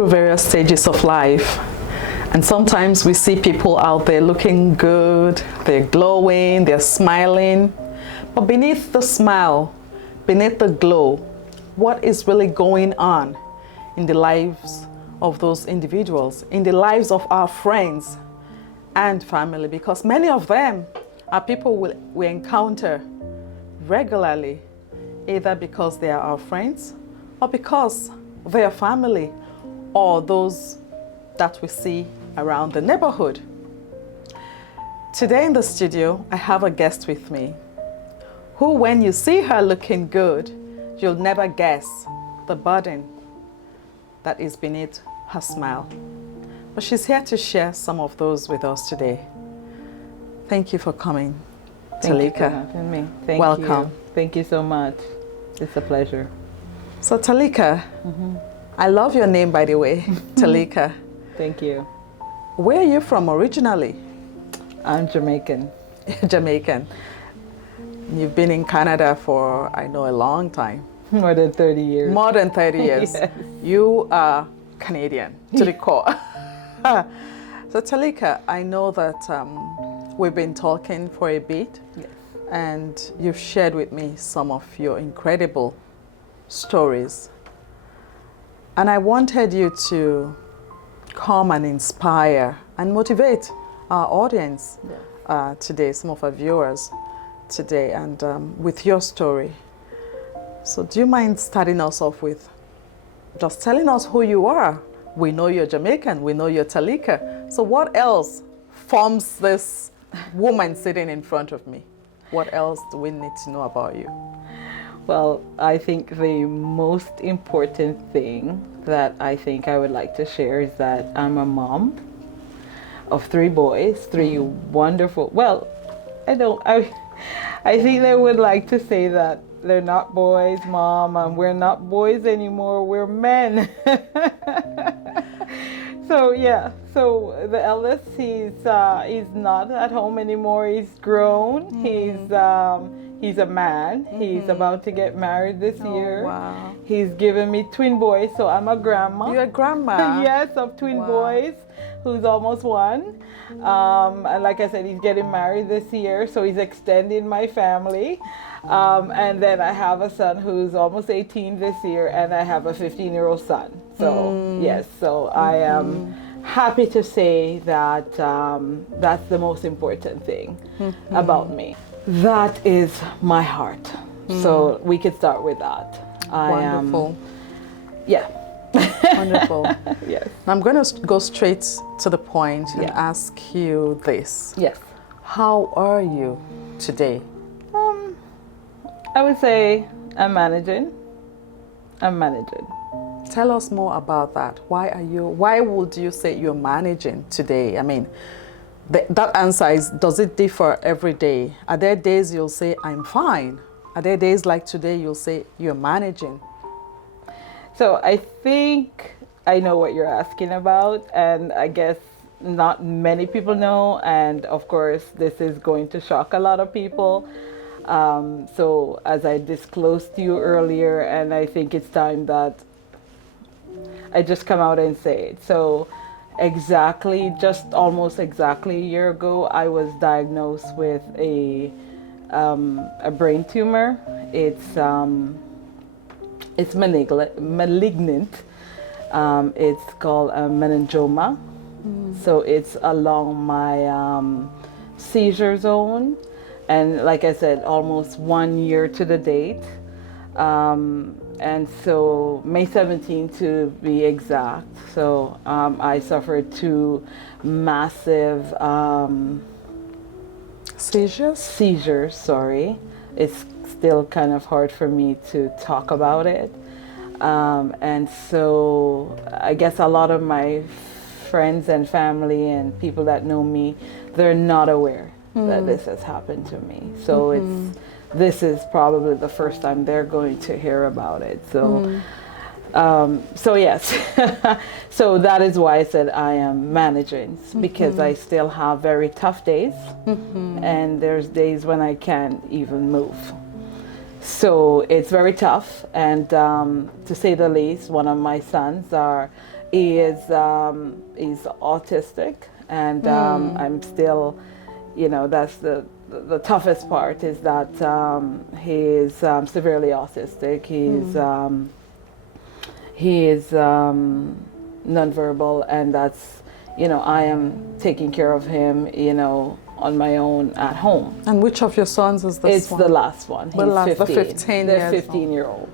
through various stages of life. And sometimes we see people out there looking good, they're glowing, they're smiling. But beneath the smile, beneath the glow, what is really going on in the lives of those individuals, in the lives of our friends and family? Because many of them are people we encounter regularly, either because they are our friends or because they are family or those that we see around the neighborhood. Today in the studio, I have a guest with me who, when you see her looking good, you'll never guess the burden that is beneath her smile. But she's here to share some of those with us today. Thank you for coming, Talika. Thank you for having me. Welcome. You. Thank you so much. It's a pleasure. So Talika, I love your name, by the way, Talika. Thank you. Where are you from originally? I'm Jamaican. Jamaican. You've been in Canada for, I know, a long time. More than 30 years. More than 30 years. Yes. You are Canadian to the core. So Talika, I know that we've been talking for a bit. Yes. And you've shared with me some of your incredible stories. And I wanted you to come and inspire and motivate our audience today, some of our viewers today, and with your story. So do you mind starting us off with just telling us who you are? We know you're Jamaican, we know you're Talika. So what else forms this woman sitting in front of me? What else do we need to know about you? Well, I think the most important thing that I think I would like to share is that I'm a mom of 3 boys, 3 wonderful, well, I think they would like to say that they're not boys, Mom, and we're not boys anymore, we're men. So yeah, so the eldest, he's not at home anymore. He's grown. He's a man. He's about to get married this year. Wow. He's given me twin boys, so I'm a grandma. You're a grandma? Yes, of twin boys, who's almost 1. And like I said, he's getting married this year, so he's extending my family. And then I have a son who's almost 18 this year, and I have a 15-year-old son. So yes, so I am happy to say that that's the most important thing about me. That is my heart. So we could start with that. Wonderful. Yeah. Wonderful. Yes. I'm going to go straight to the point and ask you this. Yes. How are you today? I would say I'm managing. Tell us more about that. Why would you say you're managing today? I mean, that answer is, does it differ every day? Are there days you'll say, I'm fine? Are there days like today you'll say you're managing? So I think I know what you're asking about, and I guess not many people know, and of course this is going to shock a lot of people. So as I disclosed to you earlier, and I think it's time that I just come out and say it. So almost exactly a year ago, I was diagnosed with a brain tumor. It's malignant. It's called a meningioma. So it's along my seizure zone. And like I said, almost 1 year to the date. And so May 17th to be exact. So I suffered 2 massive seizures, sorry. It's still kind of hard for me to talk about it. And so I guess a lot of my friends and family and people that know me, they're not aware that this has happened to me. So this is probably the first time they're going to hear about it. So, so yes, so that is why I said I am managing, because I still have very tough days, and there's days when I can't even move. So it's very tough, and to say the least, one of my sons is autistic, and I'm still, that's the toughest part is that he is severely autistic. He is nonverbal, and that's, I am taking care of him, on my own at home. And which of your sons is this It's one? the last one. He's 15. The 15 The years 15-year-old.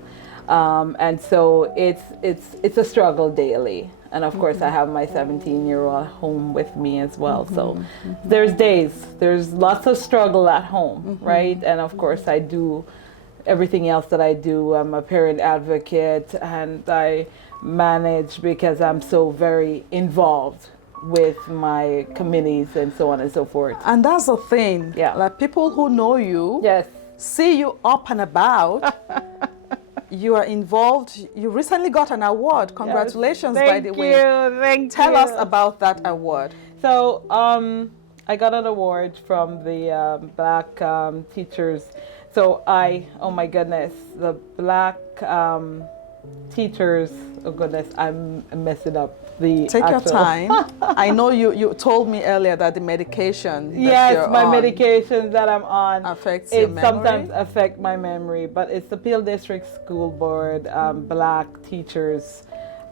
And so it's a struggle daily. And of course, I have my 17-year-old at home with me as well. So there's lots of struggle at home, right? And of course, I do everything else that I do. I'm a parent advocate, and I manage because I'm so very involved with my committees and so on and so forth. And that's the thing. Yeah. Like people who know you, Yes. see you up and about. You are involved. You recently got an award. Congratulations, by the way. Thank you. Tell us about that award. So I got an award from the Black teachers. So oh my goodness, the Black teachers, oh goodness, I'm messing up. Take your time. I know you told me earlier that the medication that yes, you're my on medication that I'm on affects your memory. Sometimes affect my memory, but it's the Peel District School Board Black Teachers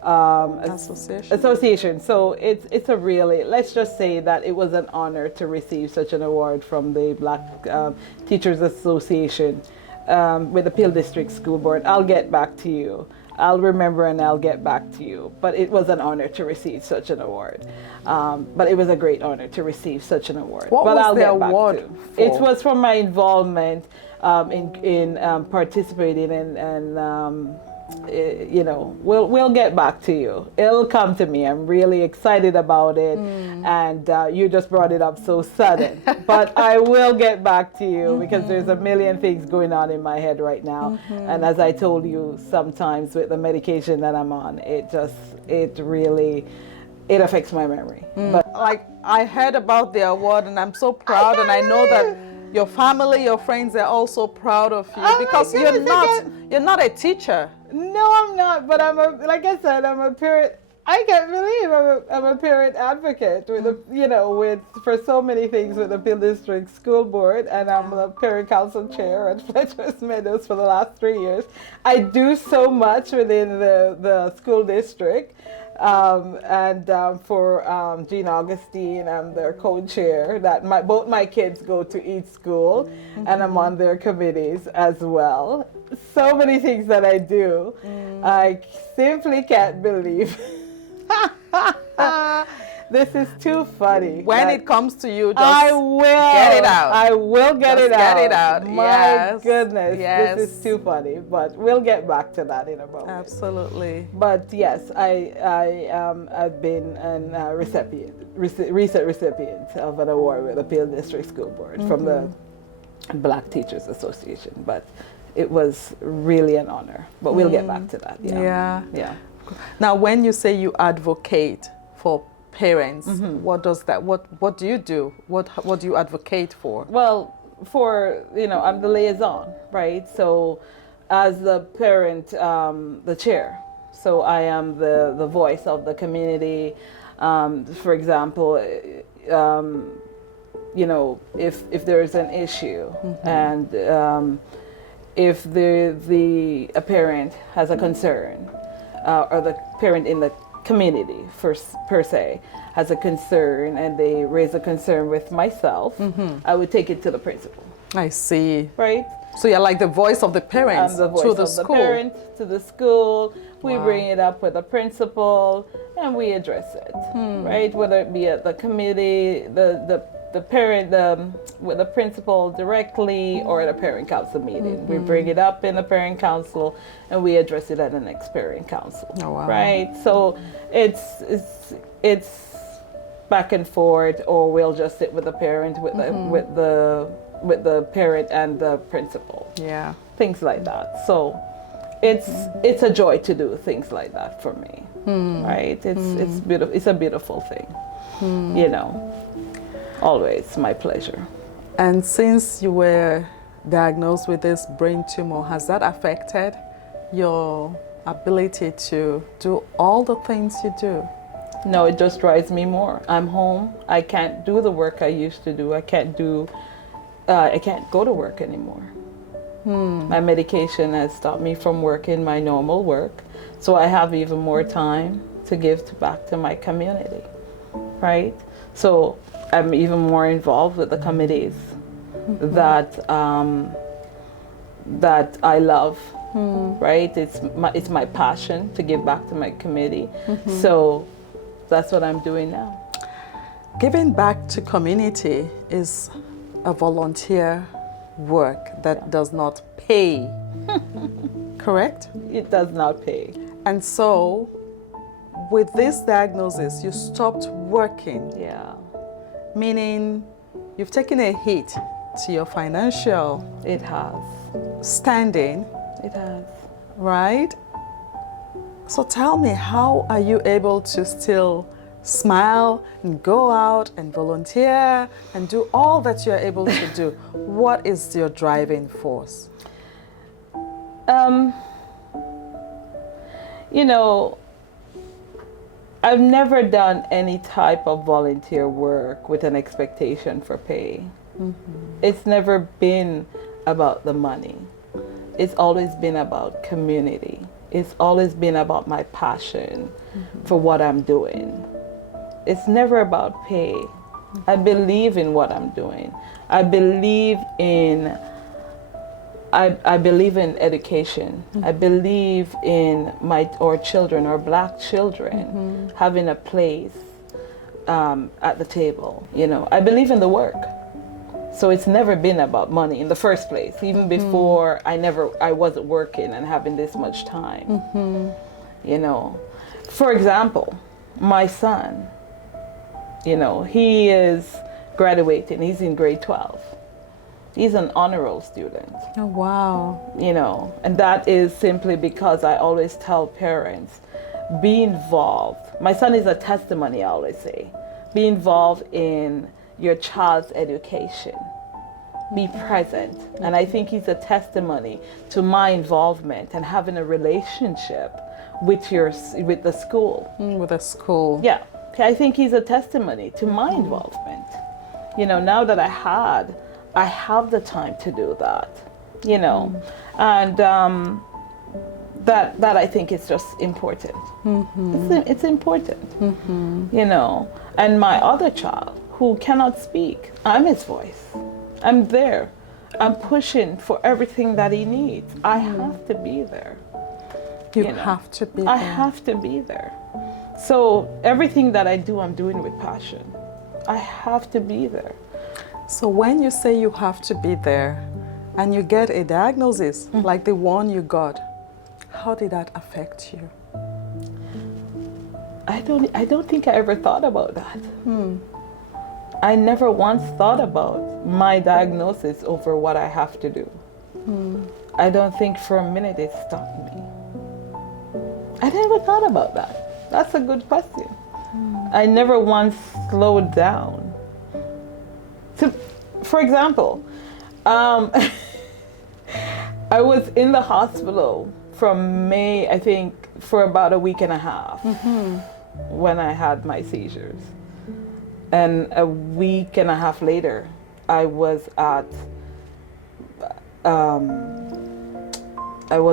Association. So it's a really, let's just say that it was an honor to receive such an award from the Black Teachers Association with the Peel District School Board. I'll get back to you. I'll remember and I'll get back to you. But it was an honor to receive such an award. But it was a great honor to receive such an award. What but was I'll the get award back to. for? It was for my involvement in participating and we'll get back to you. It'll come to me. I'm really excited about it, and you just brought it up so sudden. But I will get back to you because there's a million things going on in my head right now. And as I told you, sometimes with the medication that I'm on, it really affects my memory. But like I heard about the award, and I'm so proud, and I know that your family, your friends, they're also proud of you because you're not a teacher. No, I'm not. But like I said, I'm a parent. I can't believe I'm a parent advocate with for so many things with the Peel District School Board, and I'm the parent council chair at Fletcher's Meadows for the last 3 years. I do so much within the school district. For Jean Augustine, I'm their co-chair. That both my kids go to each school, and I'm on their committees as well. So many things that I do, I simply can't believe. This is too funny. When it comes to you, just I will get it out. I will get it out. Get it out. My goodness, yes. This is too funny. But we'll get back to that in a moment. Absolutely. But yes, I've been a recipient of an award with the Peel District School Board from the Black Teachers Association. But it was really an honor. But we'll get back to that. Yeah. Now, when you say you advocate for parents, what does that? What do you do? What do you advocate for? Well, I'm the liaison, right? So, as the parent, the chair. So I am the voice of the community. For example, if there's an issue and if a parent has a concern, or the parent in the community per se has a concern and they raise a concern with myself, I would take it to the principal. I see. Right? So you're like the voice of the parents I'm the voice to the of school. The parent to the school. We Wow. bring it up with the principal and we address it. Right? Whether it be at the committee, the parent, with the principal directly, or at a parent council meeting. We bring it up in the parent council and we address it at the next parent council. Oh, wow. Right? So it's back and forth, or we'll just sit with the parent, with the parent and the principal. Yeah. Things like that. So it's a joy to do things like that for me. Right? It's beautiful. It's a beautiful thing. Always my pleasure. And since you were diagnosed with this brain tumor, has that affected your ability to do all the things you do? No, it just drives me more. I'm home. I can't do the work I used to do. I can't go to work anymore. My medication has stopped me from working my normal work, so I have even more time to give back to my community, right? So I'm even more involved with the committees that I love, right? It's my passion to give back to my community. So that's what I'm doing now. Giving back to community is a volunteer work that does not pay, correct? It does not pay. And so, with this diagnosis, you stopped working. Yeah. Meaning, you've taken a hit to your financial It has. standing. It has. Right? So tell me, how are you able to still smile and go out and volunteer and do all that you're able to do? What is your driving force? I've never done any type of volunteer work with an expectation for pay. It's never been about the money. It's always been about community. It's always been about my passion for what I'm doing. It's never about pay. I believe in what I'm doing. I believe in education. I believe in our children, our black children, having a place at the table. I believe in the work. So it's never been about money in the first place. Even before I wasn't working and having this much time. For example, my son, he is graduating. He's in grade 12. He's an honor roll student. Oh, wow. And that is simply because I always tell parents, be involved. My son is a testimony, I always say. Be involved in your child's education. Be present. And I think he's a testimony to my involvement and having a relationship with the school. With the school. Yeah. I think he's a testimony to my involvement. Now that I have the time to do that, and that I think is just important. It's important, And my other child who cannot speak, I'm his voice. I'm there. I'm pushing for everything that he needs. I have to be there. You have to be there. I have to be there. So everything that I do, I'm doing with passion. I have to be there. So when you say you have to be there and you get a diagnosis like the one you got, how did that affect you? I don't think I ever thought about that. I never once thought about my diagnosis over what I have to do. I don't think for a minute it stopped me. I never thought about that. That's a good question. I never once slowed down. So, for example, I was in the hospital from May, I think, for about a week and a half when I had my seizures. And a week and a half later, I was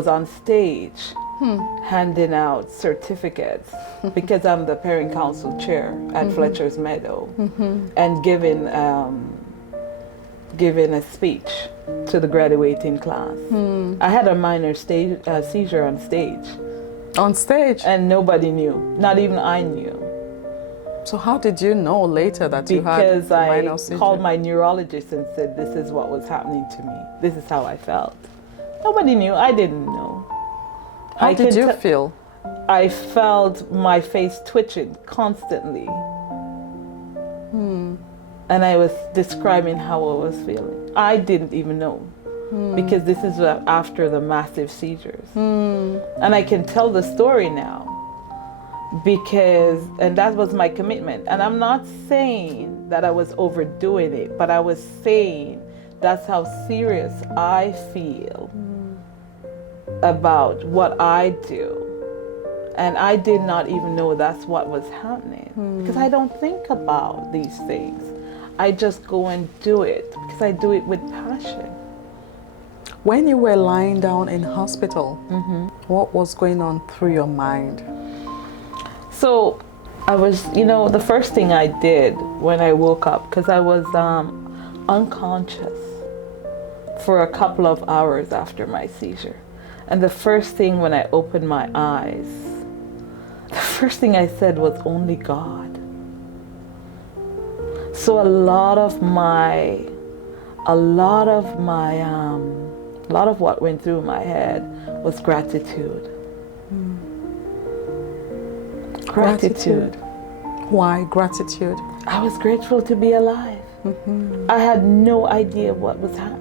on stage handing out certificates because I'm the parent council chair at Fletcher's Meadow and giving a speech to the graduating class. I had a minor seizure on stage. On stage? And nobody knew, not even I knew. So how did you know later that you had a minor seizure? Because I called my neurologist and said, this is what was happening to me. This is how I felt. Nobody knew. I didn't know. How did you feel? I felt my face twitching constantly. And I was describing how I was feeling. I didn't even know. Because this is after the massive seizures. And I can tell the story now. And that was my commitment. And I'm not saying that I was overdoing it, but I was saying That's how serious I feel about what I do. And I did not even know that's what was happening because I don't think about these things. I just go and do it because I do it with passion. When you were lying down in hospital, what was going on through your mind? So I was, the first thing I did when I woke up, because I was unconscious for a couple of hours after my seizure. And the first thing when I opened my eyes, the first thing I said was only God. So a lot of what went through my head was gratitude. Gratitude. Why gratitude? I was grateful to be alive. I had no idea what was happening.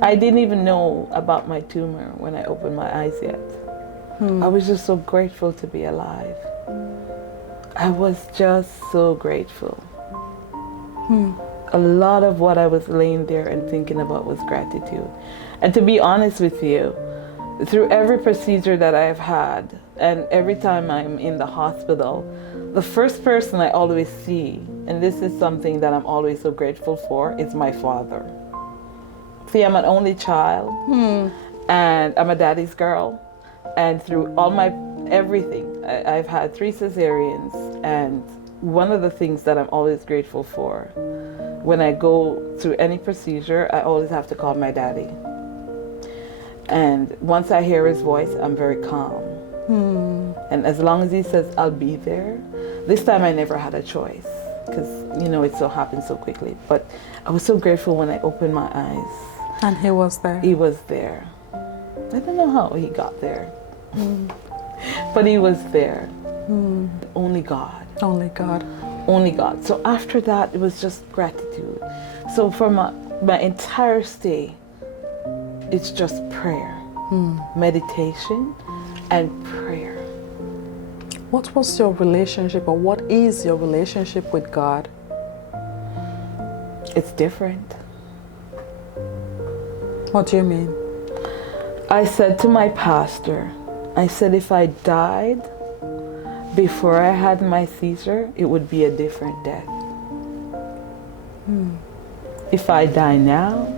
I didn't even know about my tumor when I opened my eyes yet. I was just so grateful to be alive. I was just so grateful. A lot of what I was laying there and thinking about was gratitude. And to be honest with you, through every procedure that I've had, and every time I'm in the hospital, the first person I always see, and this is something that I'm always so grateful for, is my father. See, I'm an only child, and I'm a daddy's girl. And through all my everything, I've had 3 cesareans, and one of the things that I'm always grateful for, when I go through any procedure, I always have to call my daddy. And once I hear his voice, I'm very calm. And as long as he says, I'll be there. This time I never had a choice because, it so happened so quickly. But I was so grateful when I opened my eyes. And he was there? He was there. I don't know how he got there. But he was there. Only God. Only God. Only God. So after that, it was just gratitude. So for my entire stay, it's just prayer, meditation, and prayer. What was your relationship, or what is your relationship with God? It's different. What do you mean? I said to my pastor, I said if I died before I had my seizure, it would be a different death. If I die now,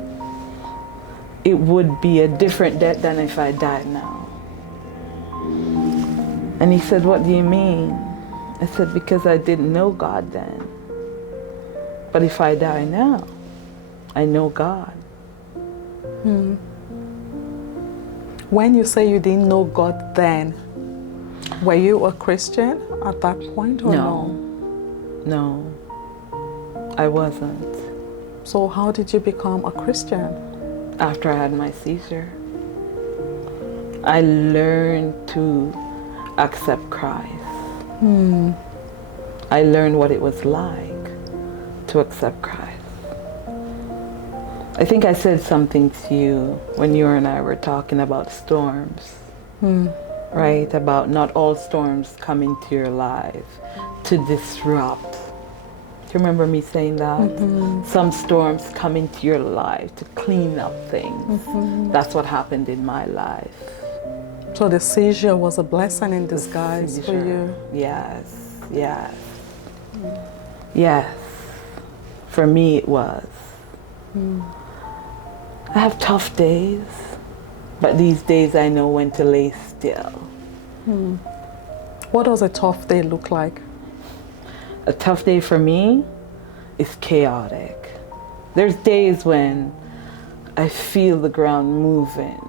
it would be a different death than if I died now. And he said, what do you mean? I said, because I didn't know God then. But if I die now, I know God. When you say you didn't know God then, were you a Christian at that point or no? No, I wasn't. So how did you become a Christian? After I had my seizure, I learned to accept Christ. I learned what it was like to accept Christ. I think I said something to you when you and I were talking about storms, right? About not all storms come into your life to disrupt. Do you remember me saying that? Some storms come into your life to clean up things. That's what happened in my life. So the seizure was a blessing in disguise for you? Yes, yes. Yes. For me it was. I have tough days, but these days I know when to lay still. What does a tough day look like? A tough day for me is chaotic. There's days when I feel the ground moving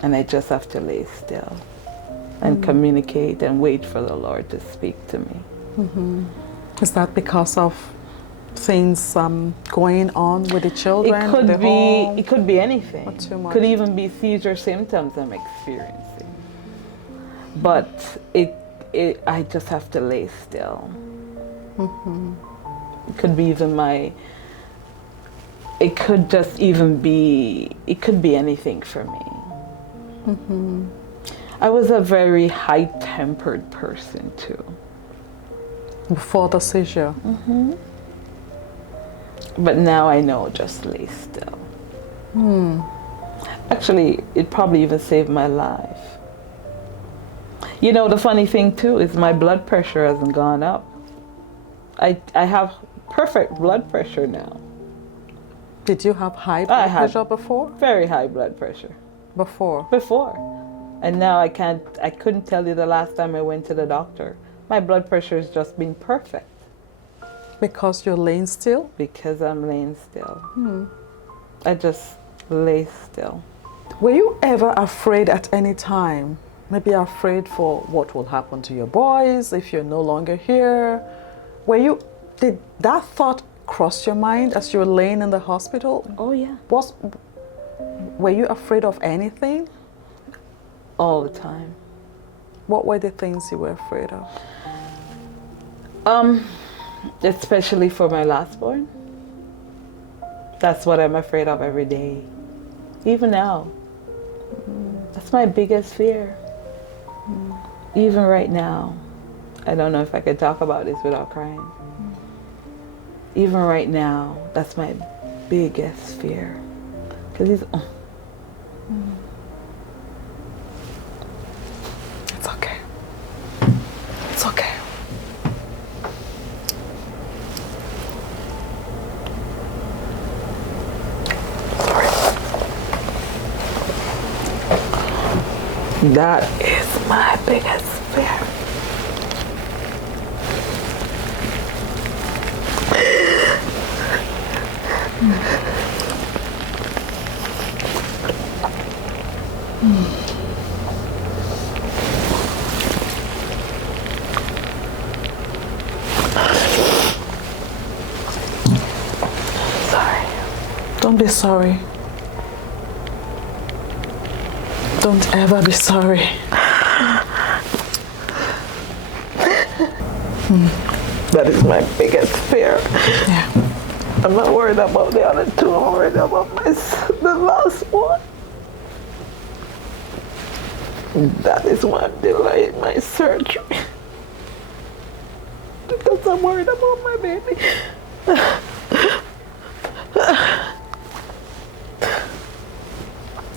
and I just have to lay still and communicate and wait for the Lord to speak to me. Is that because of things going on with the children? It could be anything. Not too much. Could even be seizure symptoms I'm experiencing. But I just have to lay still. It could be even it could be anything for me. I was a very high-tempered person too. Before the seizure? But now I know, just lay still. Actually, it probably even saved my life. You know, the funny thing too is my blood pressure hasn't gone up. I have perfect blood pressure now. Did you have high blood pressure before? Very high blood pressure. Before? Before. And now I couldn't tell you the last time I went to the doctor. My blood pressure has just been perfect. Because you're laying still? Because I'm laying still. I just lay still. Were you ever afraid at any time? Maybe afraid for what will happen to your boys if you're no longer here? Did that thought cross your mind as you were laying in the hospital? Oh yeah. Were you afraid of anything? All the time. What were the things you were afraid of? Especially for my last born. That's what I'm afraid of every day. Even now. That's my biggest fear. Even right now. I don't know if I could talk about this without crying. Even right now, that's my biggest fear. Because he's... It's okay. It's okay. That is my biggest fear. Sorry. Don't be sorry. Don't ever be sorry. That is my biggest fear. Yeah. I'm not worried about the other two. I'm worried about the last one. That is why I'm delaying my surgery. Because I'm worried about my baby.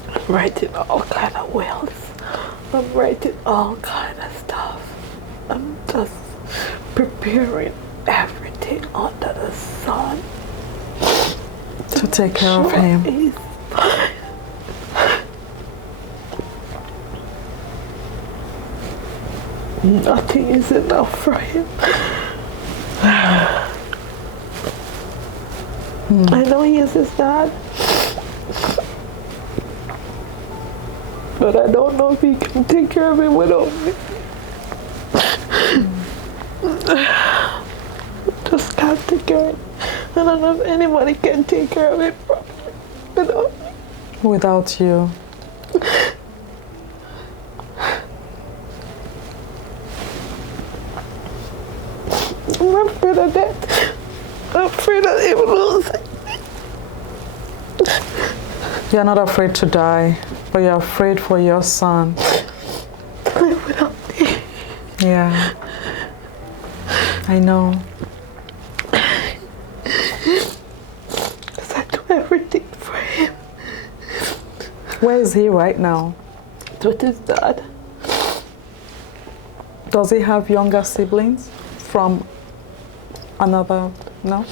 I'm writing all kind of wills. I'm writing all kind of stuff. I'm just preparing everything under the sun. To take care of him. Nothing is enough for him. I know he is his dad. But I don't know if he can take care of him without me. Just can't take care of him. I don't know if anybody can take care of him properly without me. Without you. I'm afraid of that. I'm afraid of him losing. You're not afraid to die, but you're afraid for your son. Live without me. Yeah. I know. Because I do everything for him. Where is he right now? With his dad. Does he have younger siblings from another? No?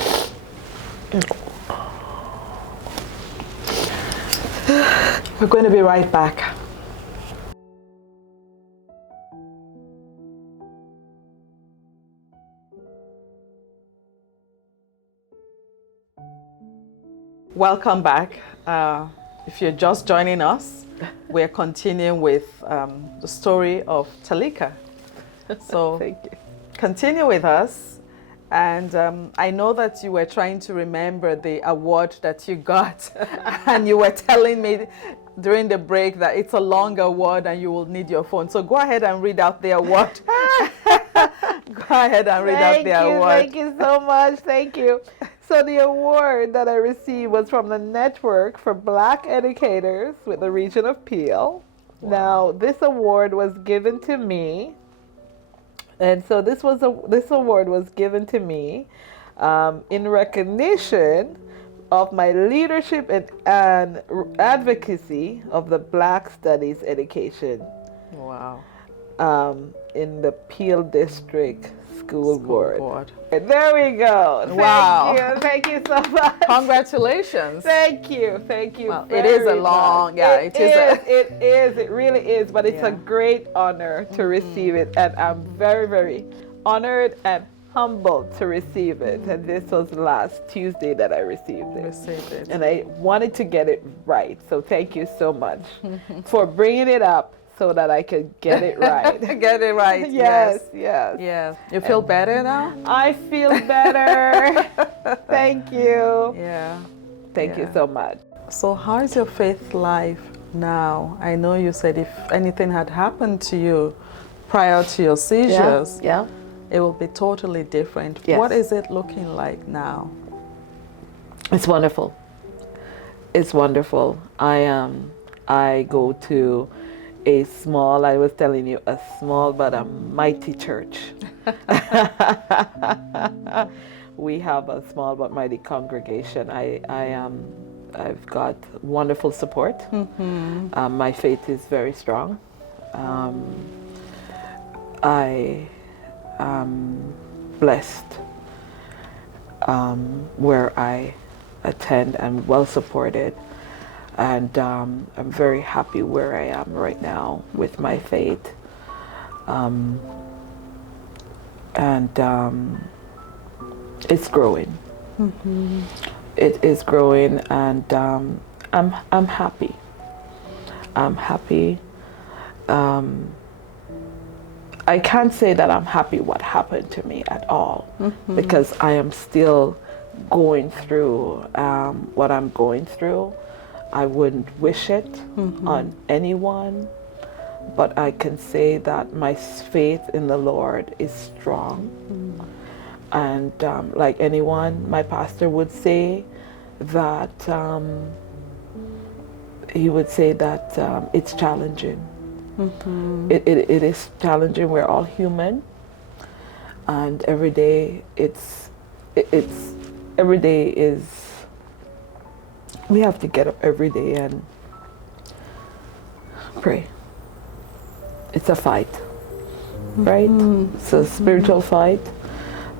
We're going to be right back. Welcome back. If you're just joining us, we're continuing with the story of Talika. So Thank you. Continue with us. And I know that you were trying to remember the award that you got. And you were telling me during the break that it's a long award and you will need your phone. So go ahead and read out the award. Go ahead and read out the award. Thank you so much. Thank you. So the award that I received was from the Network for Black Educators with the region of Peel. Wow. Now, this award was given to me. And so this award was given to me in recognition of my leadership and advocacy of the Black Studies education Wow. in the Peel District School Board. Board. There we go. Wow. Thank you so much. Congratulations. Thank you. Well, it is a long, it really is, but it's a great honor to receive it, and I'm very, very honored and humbled to receive it. And this was last Tuesday that I received it. And I wanted to get it right, so thank you so much for bringing it up so that I could get it right. Get it right. Yes. Yeah. You feel better now? I feel better. Thank you. Yeah. Thank you so much. So how is your faith life now? I know you said if anything had happened to you prior to your seizures, it will be totally different. Yes. What is it looking like now? It's wonderful. It's wonderful. I go to a small, I was telling you, a small but a mighty church. We have a small but mighty congregation. I've got wonderful support. My faith is very strong. I am blessed where I attend and well supported. And I'm very happy where I am right now with my faith. It's growing. It is growing, and I'm happy. I'm happy. I can't say that I'm happy what happened to me at all, because I am still going through what I'm going through. I wouldn't wish it on anyone, but I can say that my faith in the Lord is strong. And like anyone, my pastor would say that he would say that it's challenging. It is challenging. We're all human, and every day every day is. We have to get up every day and pray. It's a fight, right? It's a spiritual fight.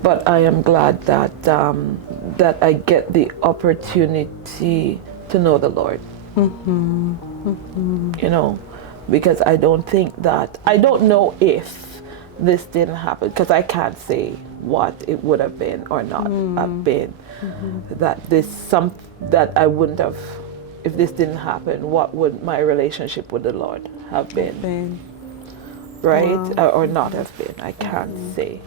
But I am glad that that I get the opportunity to know the Lord. You know, because I don't know if this didn't happen, because I can't say what it would have been or not have been. That I wouldn't have, if this didn't happen, what would my relationship with the Lord have been? Right? Wow. Or not have been. I can't say.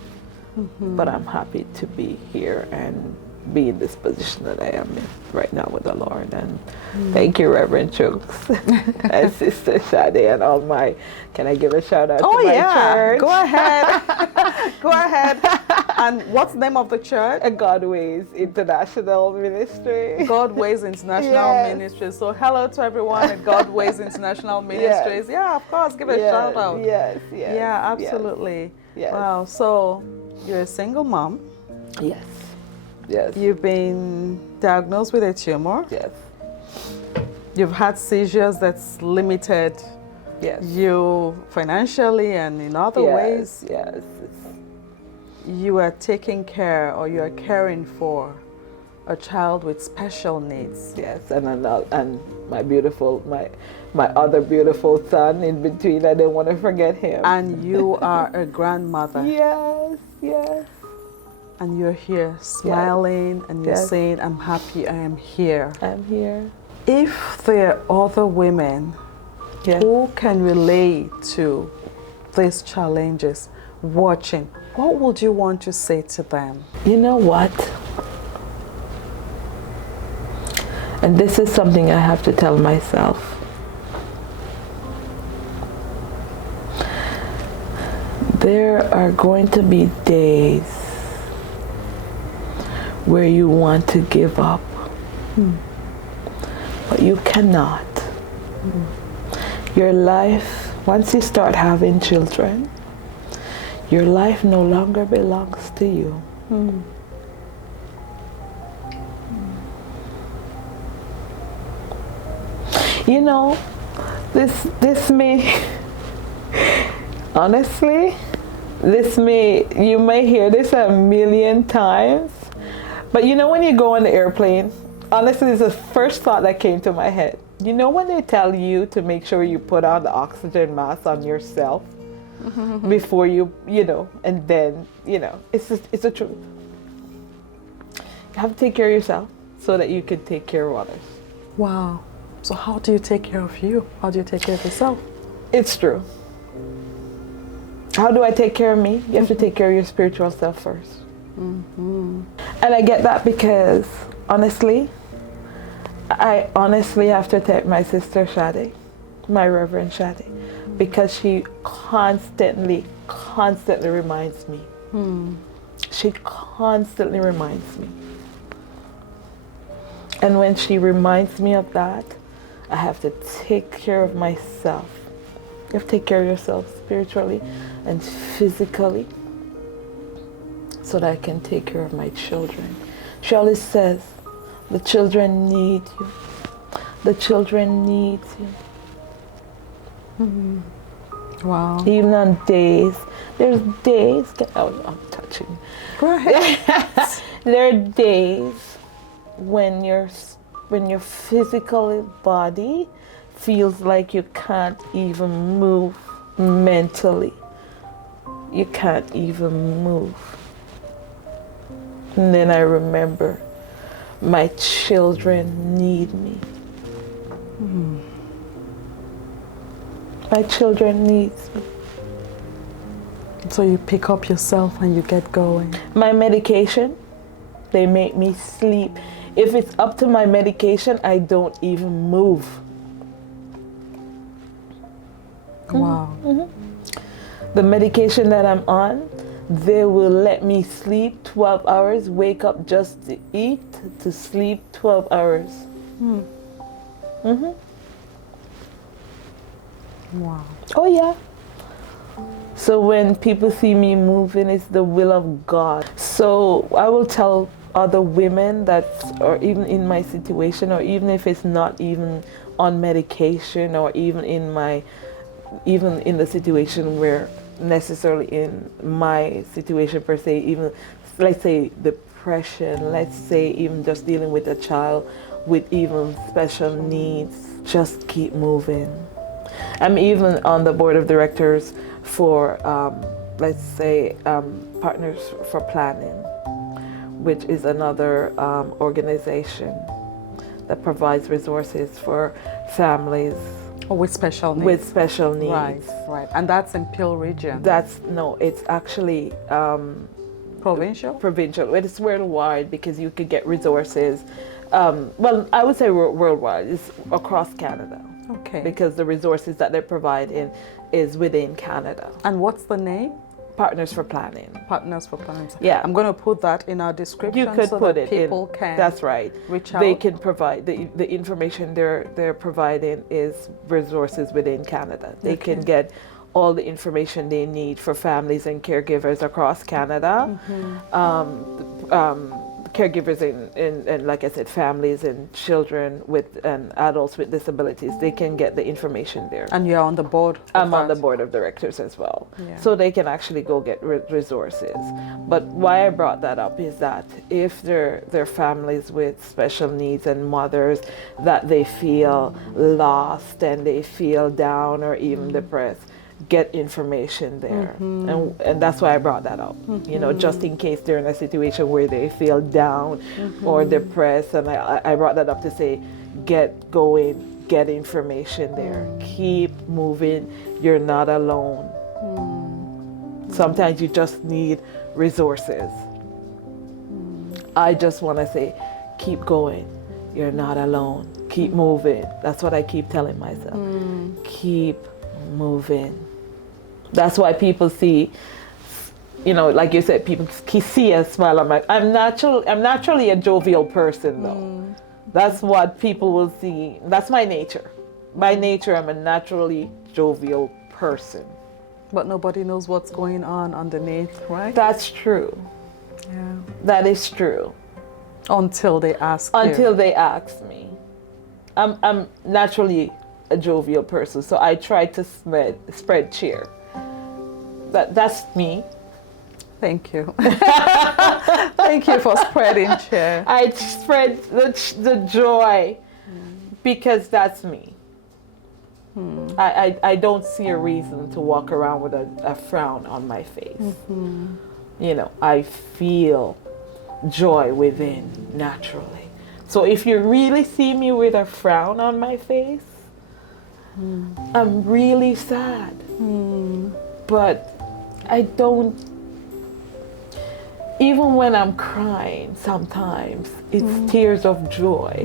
But I'm happy to be here and be in this position that I am in right now with the Lord. And thank you, Reverend Chooks and Sister Sade and all my, can I give a shout out to my church? Go ahead. Go ahead. And what's the name of the church? Godways International Ministry. Godways International Ministry. So hello to everyone at Godways International Ministries. Yeah, of course, give a shout out. Yes. Yeah, absolutely. Yes. Wow, so you're a single mom. Yes. You've been diagnosed with a tumor. Yes. You've had seizures that's limited you financially and in other ways. Yes. You are taking care, or you are caring for a child with special needs. Yes, and my other beautiful son in between. I didn't want to forget him. And you are a grandmother. Yes. And you're here smiling and you're saying, I'm happy, I am here. I'm here. If there are other women who can relate to these challenges watching, what would you want to say to them? You know what? And this is something I have to tell myself. There are going to be days where you want to give up, but you cannot. Your life, once you start having children, your life no longer belongs to you. You know, this may, honestly, you may hear this a million times, but you know when you go on the airplane, honestly, this is the first thought that came to my head. You know when they tell you to make sure you put on the oxygen mask on yourself before you know, and then, you know, it's a truth. You have to take care of yourself so that you can take care of others. Wow. So how do you take care of you? How do you take care of yourself? It's true. How do I take care of me? You have to take care of your spiritual self first. And I get that because, honestly, I honestly have to thank my sister Shade, my Reverend Shade, because she constantly reminds me. She constantly reminds me. And when she reminds me of that, I have to take care of myself. You have to take care of yourself spiritually and physically so that I can take care of my children. She always says, the children need you. The children need you. Wow. Even on days, there's days, I'm touching. Go ahead. There are days when your physical body feels like you can't even move mentally. You can't even move. And then I remember my children need me. My children need me. So you pick up yourself and you get going. My medication, they make me sleep. If it's up to my medication, I don't even move. Wow. The medication that I'm on, they will let me sleep 12 hours, wake up just to eat, to sleep 12 hours. Wow. Oh yeah. So when people see me moving, it's the will of God. So I will tell other women that, or even in my situation, or even if it's not even on medication, or even in the situation where necessarily in my situation per se, even let's say depression, let's say even just dealing with a child with even special needs, just keep moving. I'm even on the board of directors for let's say Partners for Planning, which is another organization that provides resources for families with special needs. With special needs. Right. And that's in Peel region. It's actually provincial. Provincial. It's worldwide because you could get resources. Well, I would say worldwide. It's across Canada. Okay. Because the resources that they provide is within Canada. And what's the name? Partners for Planning. Partners for Planning. Yeah. I'm going to put that in our description. You could so put that it people in. can. That's right. Reach out. They can provide the information they're providing is resources within Canada. They can get all the information they need for families and caregivers across Canada. Caregivers in like I said, families and children and adults with disabilities, they can get the information there. And you're on the board? I'm on the board of directors as well. Yeah. So they can actually go get resources. But why I brought that up is that if they're families with special needs and mothers that they feel lost and they feel down or even depressed, get information there. And that's why I brought that up. You know, just in case they're in a situation where they feel down or depressed. And I brought that up to say, get going, get information there. Keep moving. You're not alone. Sometimes you just need resources. I just want to say, keep going. You're not alone. Keep moving. That's what I keep telling myself. Keep moving. That's why people see, you know, like you said, people see a smile. I'm like, I'm naturally a jovial person though. That's what people will see. That's my nature. By nature, I'm a naturally jovial person. But nobody knows what's going on underneath, right? That's true. Yeah. That is true. Until they ask Until they ask me. I'm naturally a jovial person, so I try to spread cheer. That's me. Thank you. Thank you for spreading cheer. I spread the joy because that's me. I don't see a reason to walk around with a frown on my face. You know, I feel joy within naturally. So if you really see me with a frown on my face, I'm really sad. But I don't, even when I'm crying, sometimes it's tears of joy.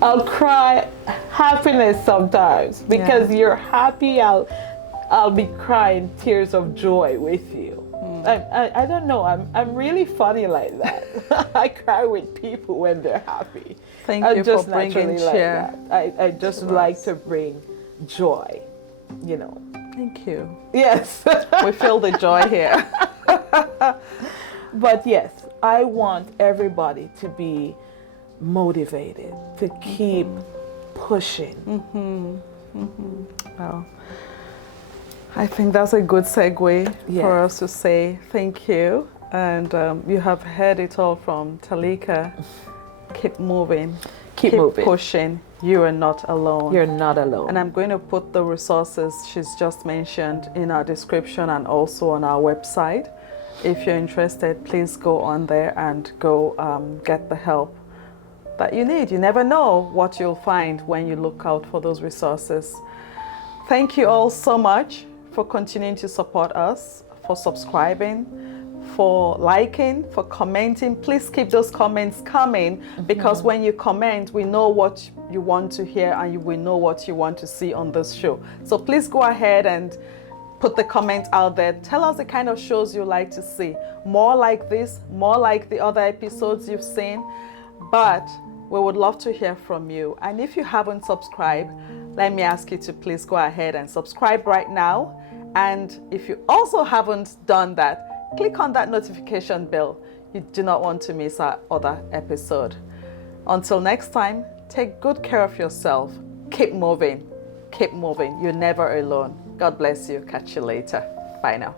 I'll cry happiness sometimes because you're happy. I'll be crying tears of joy with you. I don't know. I'm really funny like that. I cry with people when they're happy. Thank you for bringing cheer. Like that. I just like to bring joy. You know. Thank you. Yes. We feel the joy here. But yes, I want everybody to be motivated, to keep pushing. Wow. I think that's a good segue for us to say thank you. And you have heard it all from Talika. Keep moving. Keep moving. Pushing. You are not alone. You're not alone. And I'm going to put the resources she's just mentioned in our description and also on our website. If you're interested, please go on there and go get the help that you need. You never know what you'll find when you look out for those resources. Thank you all so much for continuing to support us, for subscribing, for liking, for commenting. Please keep those comments coming because when you comment, we know what you want to hear and we know what you want to see on this show. So please go ahead and put the comment out there. Tell us the kind of shows you like to see. More like this, more like the other episodes you've seen. But we would love to hear from you. And if you haven't subscribed, let me ask you to please go ahead and subscribe right now. And if you also haven't done that, click on that notification bell. You do not want to miss our other episode. Until next time, take good care of yourself. Keep moving. Keep moving. You're never alone. God bless you. Catch you later. Bye now.